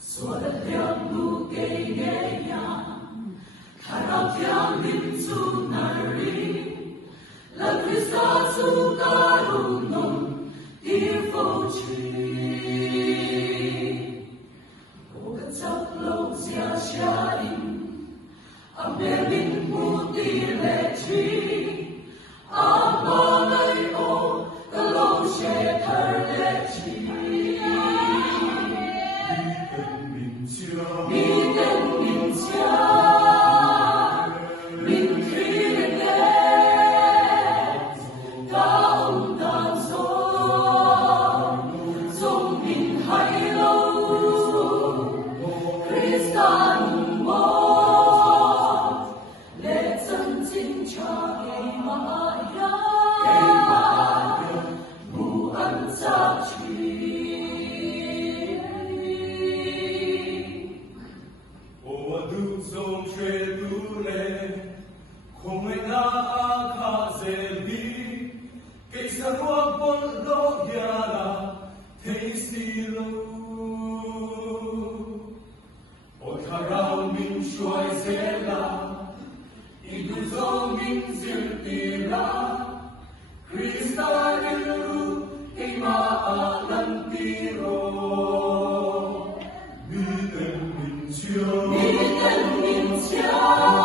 所的良路给耶呀，他让降临zu nari, la Krista zu karunong ifochi. O katak lo sia shaim, amelin muti lechi, amalay o kalo shetar lechi. Ni den min sia, min kriyene, daum dan som min hailo, Kristan mo, le zhen jing cha ge ma ya, mu an sa chi. Som trelule, come na akazebi, che sarò bollo yara, te stilo. O karau min shuai zela, iduzo min zirtira, Krista ilu, ima alantiro. Miden min tia.